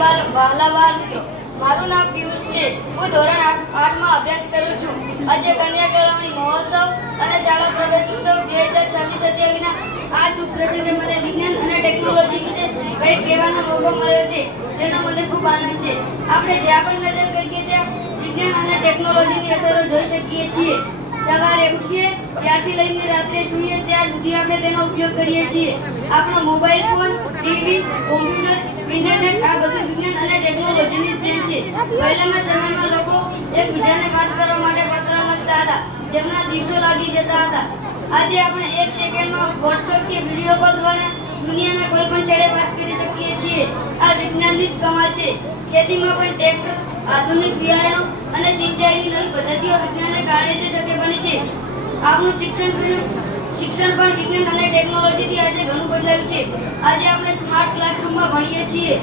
વહાલા બાળ મિત્રો, મારું નામ પિયુષ છે. હું ધોરણ 8 માં અભ્યાસ કરું છું. આજે કન્યા કેળવણી મહોત્સવ અને શાળા પ્રવેશ ઉત્સવ 2026 અંગેના આ શુભ પ્રસંગે મને વિજ્ઞાન અને ટેકનોલોજી વિશે કંઈક કહેવાનો મોકો મળ્યો છે, તેનો મને ખૂબ આનંદ છે. આપણે જ્યાં પણ નજર કરીએ ત્યાં વિજ્ઞાન અને ટેકનોલોજીની અસરો જોઈ શકીએ છીએ. સવારે ઉઠીએ ત્યારથી લઈને રાત્રે સૂઈએ ત્યાં સુધી આપણે તેનો ઉપયોગ કરીએ છીએ. આપણો mobile phone, TV, computer, internet આ બધું વિજ્ઞાન અને ટેકનોલોજીની દેન છે. પહેલાના સમયમાં લોકો એકબીજાને વાત કરવા માટે પત્ર લખતા હતા, જેમના દિવસો લાગી જતા હતા. આજે આપણે એક સેકન્ડમાં WhatsApp કે વિડિયો કોલ દ્વારા દુનિયાના કોઈ પણ છેડે વાત કરી શકીએ છીએ. આ વિજ્ઞાનની જ કમાલ છે. ખેતીમાં પણ ટ્રેક્ટર, આધુનિક બિયારણો અને સિંચાઈની નવી પદ્ધતિઓ વિજ્ઞાનને કારણે જ શક્ય બની છે. આપણું શિક્ષણ પણ વિજ્ઞાન અને ટેકનોલોજીથી આજે ઘણું બદલાયું છે. આજે આપણે સ્માર્ટ ક્લાસરૂમમાં ભણીએ છીએ,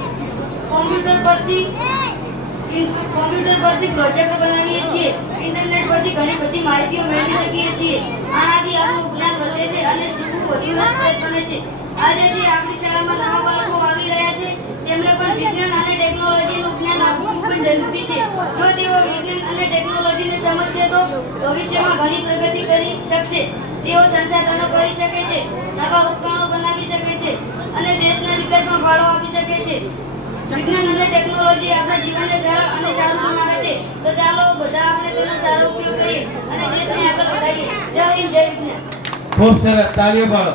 કોમ્પ્યુટર પરથી પ્રોજેક્ટ બનાવીએ છીએ, ઇન્ટરનેટ પરથી ઘણી બધી માહિતીઓ મેળવી શકીએ છીએ. આનાથી આપણું જ્ઞાન વધે છે અને શીખવું વધુ રસપ્રદ બને છે. આજે જે આપણી શાળામાં નવા બાળકો આવી રહ્યા છે, તેમને પણ વિજ્ઞાન અને ટેકનોલોજીનું જ્ઞાન આપવું ખૂબ જ જરૂરી છે. જો તેઓ વિજ્ઞાન અને ટેકનોલોજીને સમજશે તો ભવિષ્યમાં ઘણી પ્રગતિ કરી શકશે. તેઓ સંસાધનો કરી શકે છે, નવા ઉપકરણો બનાવી શકે છે અને દેશના વિકાસમાં ફાળો આપી શકે છે. વિજ્ઞાન અને ટેકનોલોજી આપણા જીવનને સરળ અને સારું બનાવે છે. તો ચાલો બધા આપણે તેનો સારો ઉપયોગ કરીએ અને દેશને આગળ વધારીએ. જય હિન્દ, જય વિજ્ઞાન. ખૂબ સરસ, તાળીઓ પાડો.